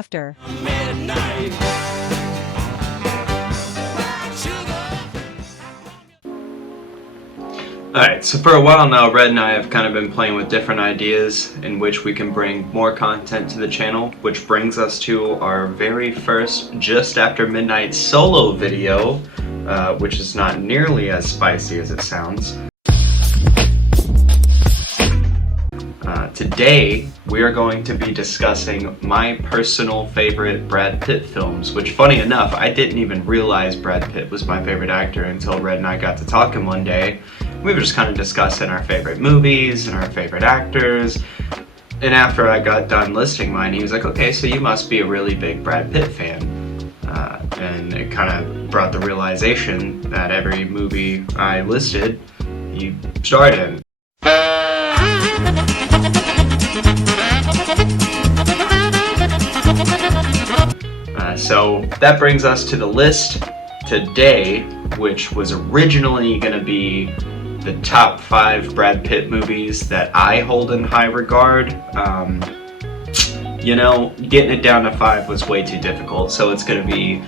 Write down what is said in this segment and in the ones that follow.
after. Alright, so for a while now, Red and I have kind of been playing with different ideas in which we can bring more content to the channel, which brings us to our very first Just After Midnight solo video, which is not nearly as spicy as it sounds. Today, we are going to be discussing my personal favorite Brad Pitt films, which, funny enough, I didn't even realize Brad Pitt was my favorite actor until Red and I got to talking one day. We were just kind of discussing our favorite movies and our favorite actors, and after I got done listing mine, he was like, okay, so you must be a really big Brad Pitt fan. And it kind of brought the realization that every movie I listed, he starred in. So that brings us to the list today, which was originally going to be the top 5 Brad Pitt movies that I hold in high regard. You know, getting it down to 5 was way too difficult, so it's going to be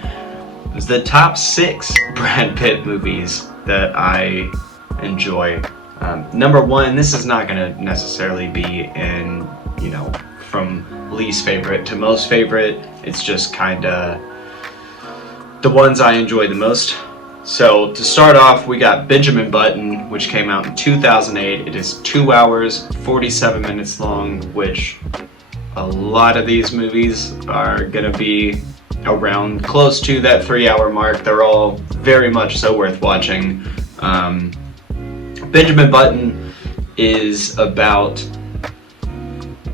the top 6 Brad Pitt movies that I enjoy. Number 1, this is not going to necessarily be in, you know, from least favorite to most favorite. It's just kind of the ones I enjoy the most. So to start off, we got Benjamin Button, which came out in 2008. It is 2 hours, 47 minutes long, which a lot of these movies are gonna be around close to that 3-hour mark. They're all very much so worth watching. Benjamin Button is about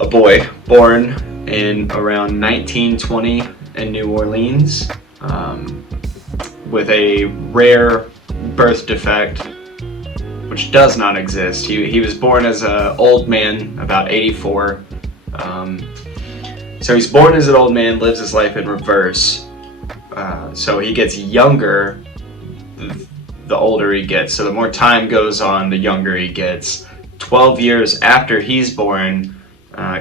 a boy born in around 1920 in New Orleans with a rare birth defect which does not exist. He was born as an old man, about 84. So he's born as an old man, lives his life in reverse. So he gets younger the older he gets. So the more time goes on, the younger he gets. 12 years after he's born,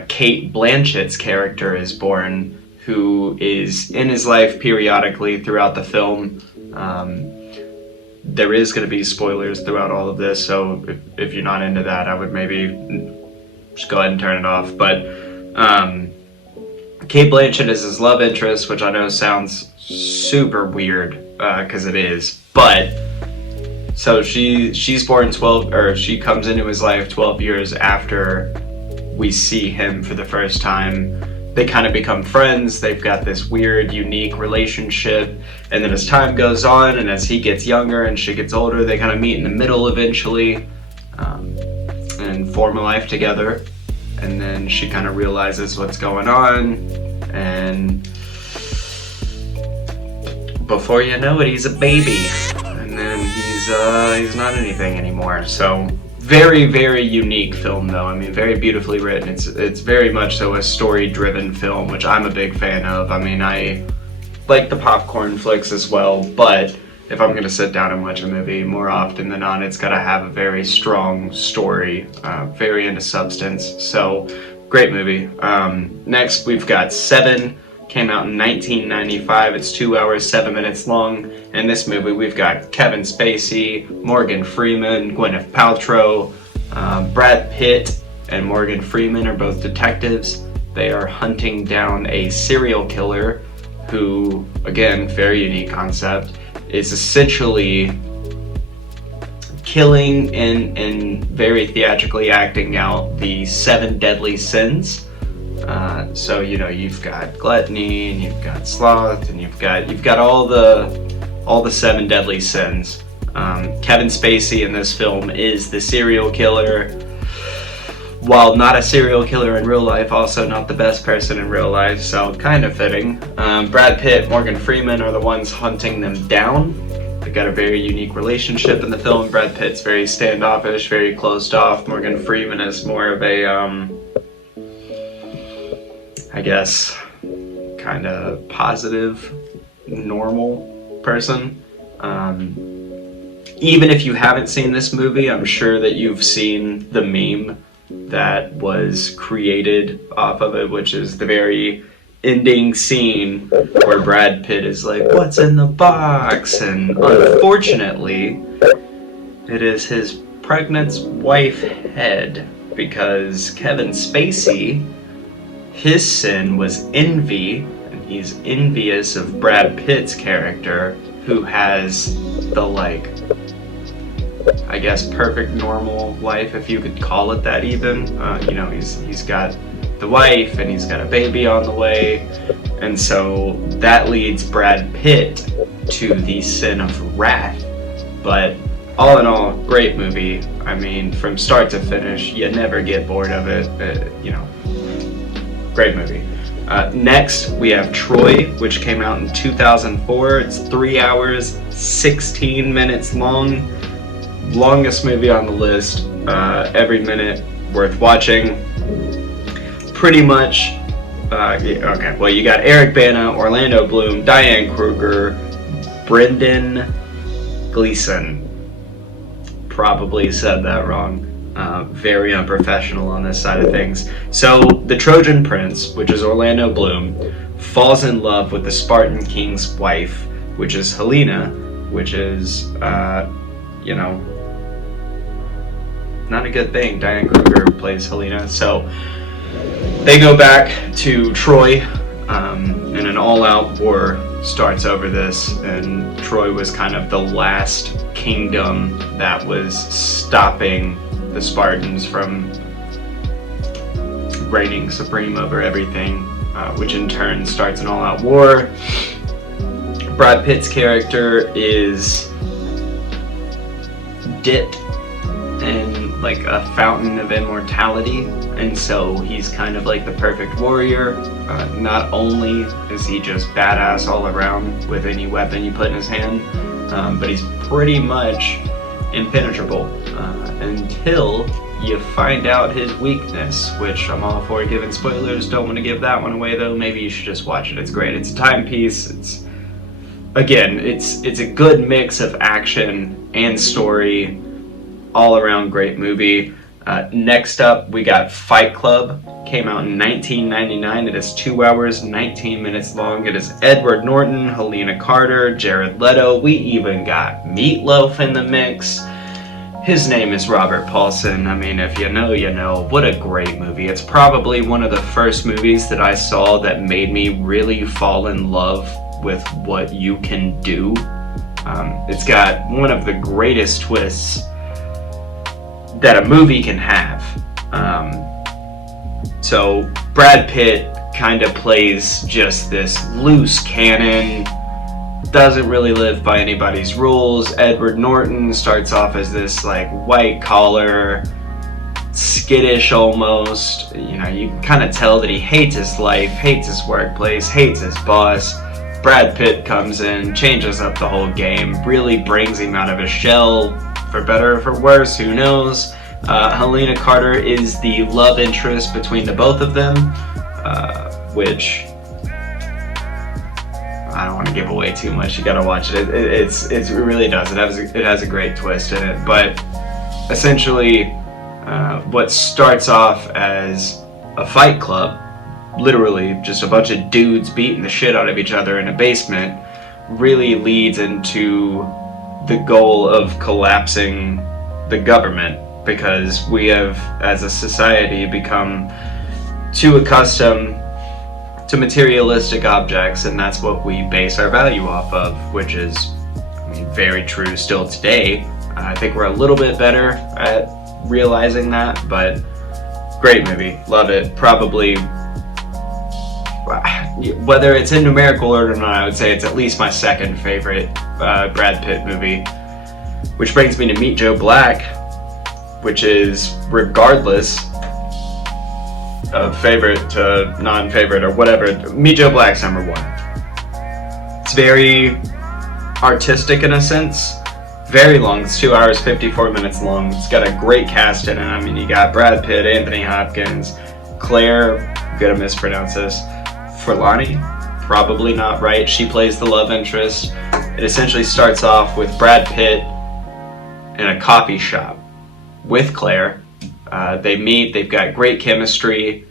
Cate Blanchett's character is born, who is in his life periodically throughout the film. There is going to be spoilers throughout all of this, so if you're not into that, I would maybe just go ahead and turn it off. But Cate Blanchett is his love interest, which I know sounds super weird, because it is. But so she's born she comes into his life 12 years after we see him for the first time. They kind of become friends. They've got this weird, unique relationship. And then as time goes on and as he gets younger and she gets older, they kind of meet in the middle eventually, and form a life together. And then she kind of realizes what's going on. And before you know it, he's a baby. And then he's not anything anymore. So very, very unique film, though. I mean, very beautifully written. It's very much so a story-driven film, which I'm a big fan of. I mean, I like the popcorn flicks as well, but if I'm gonna sit down and watch a movie, more often than not, it's gotta have a very strong story, very into substance. So, great movie. Next, we've got Seven. Came out in 1995. It's 2 hours, 7 minutes long. In this movie, we've got Kevin Spacey, Morgan Freeman, Gwyneth Paltrow, Brad Pitt, and Morgan Freeman are both detectives. They are hunting down a serial killer who, again, very unique concept, is essentially killing and very theatrically acting out the 7 deadly sins. So, you know, you've got gluttony, and you've got sloth, and you've got all the 7 deadly sins. Kevin Spacey in this film is the serial killer. While not a serial killer in real life, also not the best person in real life, so kind of fitting. Brad Pitt, Morgan Freeman are the ones hunting them down. They've got a very unique relationship in the film. Brad Pitt's very standoffish, very closed off. Morgan Freeman is more of a, I guess, kind of positive, normal person. Even if you haven't seen this movie, I'm sure that you've seen the meme that was created off of it, which is the very ending scene where Brad Pitt is like, "What's in the box?" And unfortunately, it is his pregnant wife head, because Kevin Spacey, his sin was envy, and he's envious of Brad Pitt's character, who has the, like, I guess, perfect normal life, if you could call it that even. He's got the wife and he's got a baby on the way, and so that leads Brad Pitt to the sin of wrath. But all in all, great movie. I mean, from start to finish, you never get bored of it. Great movie. Next, we have Troy, which came out in 2004. It's 3 hours, 16 minutes long. Longest movie on the list. Every minute worth watching. Pretty much. Okay, well, you got Eric Bana, Orlando Bloom, Diane Kruger, Brendan Gleeson. Probably said that wrong. Very unprofessional on this side of things. So, the Trojan Prince, which is Orlando Bloom, falls in love with the Spartan King's wife, which is Helena, which is, not a good thing. Diane Kruger plays Helena. So, they go back to Troy, and an all-out war starts over this, and Troy was kind of the last kingdom that was stopping the Spartans from reigning supreme over everything, which in turn starts an all-out war. Brad Pitt's character is dipped in like a fountain of immortality, and so he's kind of like the perfect warrior. Not only is he just badass all around with any weapon you put in his hand, but he's pretty much impenetrable until you find out his weakness, which I'm all for giving spoilers. Don't want to give that one away though. Maybe you should just watch it. It's great. It's a timepiece. It's a good mix of action and story. All around great movie. Next up, we got Fight Club. Came out in 1999. It is 2 hours, 19 minutes long. It is Edward Norton, Helena Carter, Jared Leto. We even got Meatloaf in the mix. His name is Robert Paulson. I mean, if you know, you know. What a great movie. It's probably one of the first movies that I saw that made me really fall in love with what you can do. It's got one of the greatest twists that a movie can have. So Brad Pitt kind of plays just this loose cannon, doesn't really live by anybody's rules. Edward Norton starts off as this like white collar, skittish almost. You can kind of tell that he hates his life, hates his workplace, hates his boss. Brad Pitt comes in, changes up the whole game, really brings him out of his shell. For better or for worse, who knows? Helena Carter is the love interest between the both of them, which I don't want to give away too much. You gotta watch it. It really does. It has a great twist in it. But essentially, what starts off as a fight club, literally just a bunch of dudes beating the shit out of each other in a basement, really leads into the goal of collapsing the government, because we have, as a society, become too accustomed to materialistic objects, and that's what we base our value off of, which is, very true still today. I think we're a little bit better at realizing that, but great movie, love it. Probably, whether it's in numerical order or not, I would say it's at least my second favorite Brad Pitt movie. Which brings me to Meet Joe Black, which is, regardless of favorite to non-favorite or whatever, Meet Joe Black's number one. It's very artistic in a sense, very long. It's 2 hours, 54 minutes long. It's got a great cast in it. You got Brad Pitt, Anthony Hopkins, Claire, I'm gonna mispronounce this, Forlani, probably not right. She plays the love interest. It essentially starts off with Brad Pitt in a coffee shop with Claire. They meet, they've got great chemistry,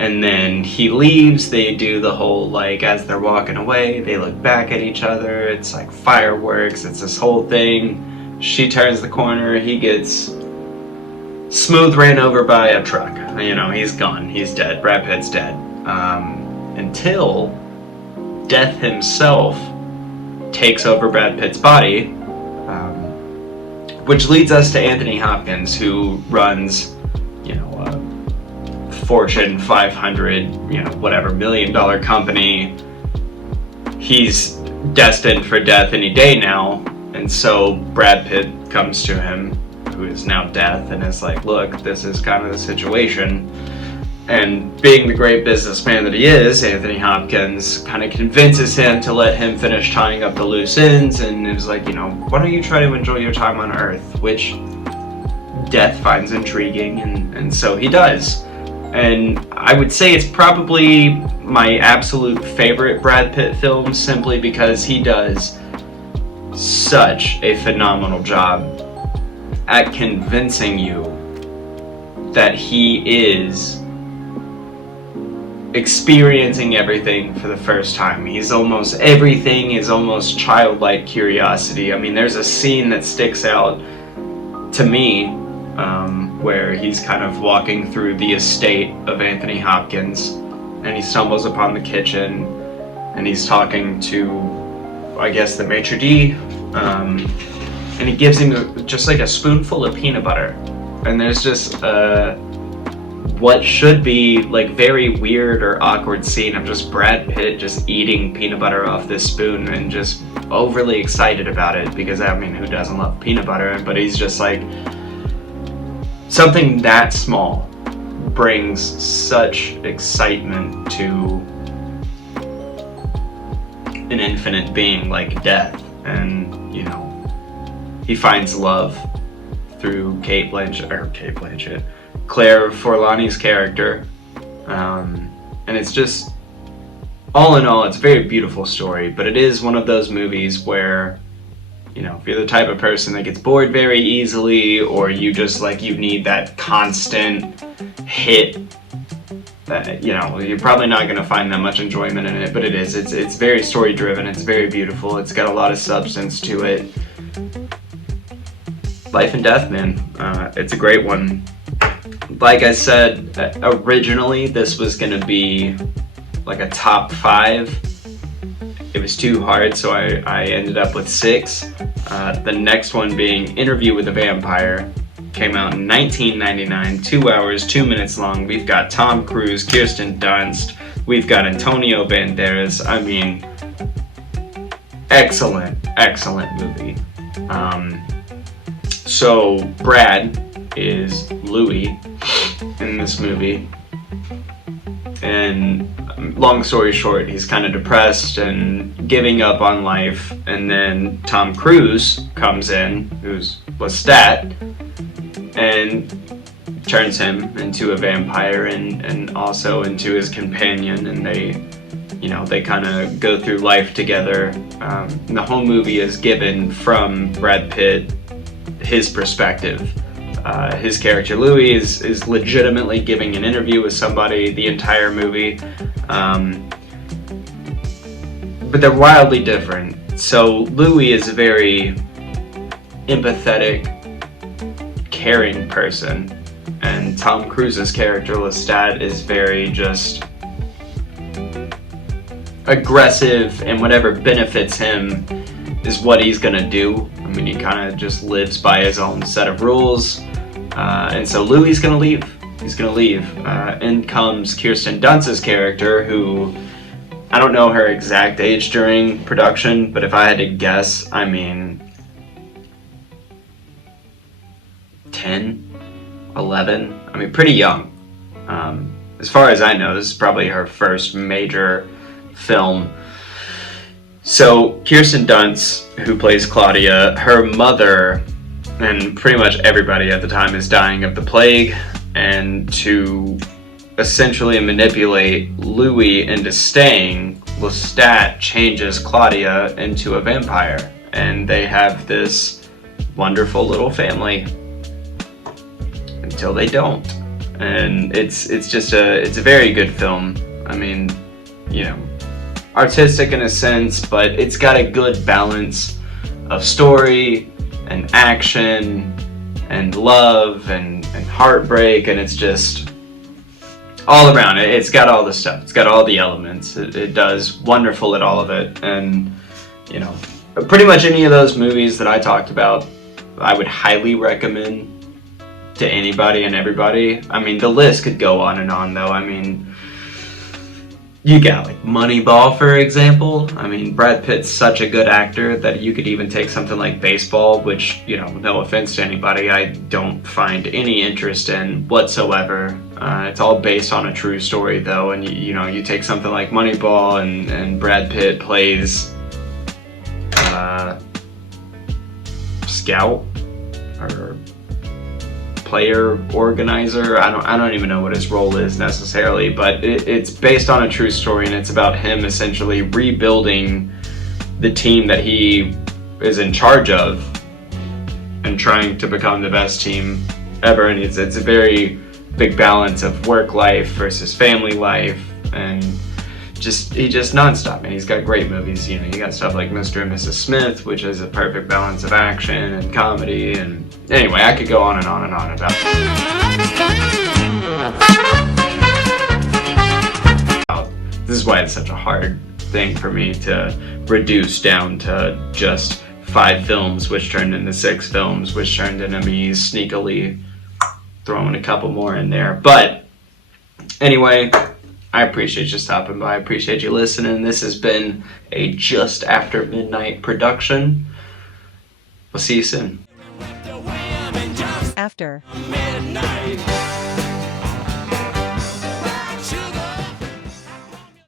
And then he leaves. They do the whole, like, as they're walking away, they look back at each other. It's like fireworks. It's this whole thing. She turns the corner. He gets smooth ran over by a truck. You know, he's gone. He's dead. Brad Pitt's dead. Until Death himself takes over Brad Pitt's body, which leads us to Anthony Hopkins, who runs, you know, Fortune 500, you know, whatever, $1 million company. He's destined for death any day now, and so Brad Pitt comes to him, who is now Death, and is like, look, this is kind of the situation. And being the great businessman that he is, Anthony Hopkins kind of convinces him to let him finish tying up the loose ends, and is like, you know, why don't you try to enjoy your time on Earth, which Death finds intriguing, and so he does. And I would say it's probably my absolute favorite Brad Pitt film, simply because he does such a phenomenal job at convincing you that he is experiencing everything for the first time. Everything is almost childlike curiosity. I mean, there's a scene that sticks out to me where he's kind of walking through the estate of Anthony Hopkins, and he stumbles upon the kitchen, and he's talking to, I guess, the maitre d', and he gives him just like a spoonful of peanut butter, and there's just what should be like very weird or awkward scene of just Brad Pitt just eating peanut butter off this spoon and just overly excited about it, because I mean, who doesn't love peanut butter? But he's just like, something that small brings such excitement to an infinite being like Death. And, you know, he finds love through Claire Forlani's character. And it's just, all in all, it's a very beautiful story, but it is one of those movies where, you know, if you're the type of person that gets bored very easily, or you just like, you need that constant hit, you know, you're probably not going to find that much enjoyment in it. But it's very story driven, it's very beautiful, it's got a lot of substance to it. Life and Death, man, it's a great one. Like I said, originally this was going to be like a top 5. It was too hard, so I ended up with 6. The next one being Interview with a Vampire. Came out in 1999, 2 hours, 2 minutes long. We've got Tom Cruise, Kirsten Dunst, we've got Antonio Banderas. I mean, excellent movie. So Brad is Louis in this movie, and long story short, he's kind of depressed and giving up on life, and then Tom Cruise comes in, who's Lestat, and turns him into a vampire and also into his companion, and they kind of go through life together. And the whole movie is given from Brad Pitt, his perspective. His character Louis is legitimately giving an interview with somebody the entire movie, but they're wildly different. So Louis is a very empathetic, caring person, and Tom Cruise's character Lestat is very just aggressive, and whatever benefits him is what he's gonna do. I mean, he kind of just lives by his own set of rules. And so Louis is gonna leave. He's gonna leave. In comes Kirsten Dunst's character, who, I don't know her exact age during production, but if I had to guess, I mean, 10, 11. I mean, pretty young. As far as I know, this is probably her first major film. So Kirsten Dunst, who plays Claudia, her mother and pretty much everybody at the time is dying of the plague, and to essentially manipulate Louis into staying, Lestat changes Claudia into a vampire, and they have this wonderful little family until they don't. and it's a very good film. I mean, you know, artistic in a sense, but it's got a good balance of story and action and love and heartbreak, and it's just all around it. It's got all the stuff. It's got all the elements. It does wonderful at all of it, and you know, pretty much any of those movies that I talked about, I would highly recommend to anybody and everybody. I mean, the list could go on and on, though. I mean, you got like Moneyball, for example. I mean, Brad Pitt's such a good actor that you could even take something like Baseball, which, you know, no offense to anybody, I don't find any interest in whatsoever. It's all based on a true story, though, and you know, you take something like Moneyball and Brad Pitt plays scout or player organizer. I don't even know what his role is necessarily, but it's based on a true story, and it's about him essentially rebuilding the team that he is in charge of and trying to become the best team ever. And it's a very big balance of work life versus family life, and he just nonstop, man. He's got great movies. You know, you got stuff like Mr. and Mrs. Smith, which is a perfect balance of action and comedy. And anyway, I could go on and on and on about this is why it's such a hard thing for me to reduce down to just 5 films, which turned into 6 films, which turned into me sneakily throwing a couple more in there. But anyway, I appreciate you stopping by. I appreciate you listening. This has been a Just After Midnight production. We'll see you soon. After midnight.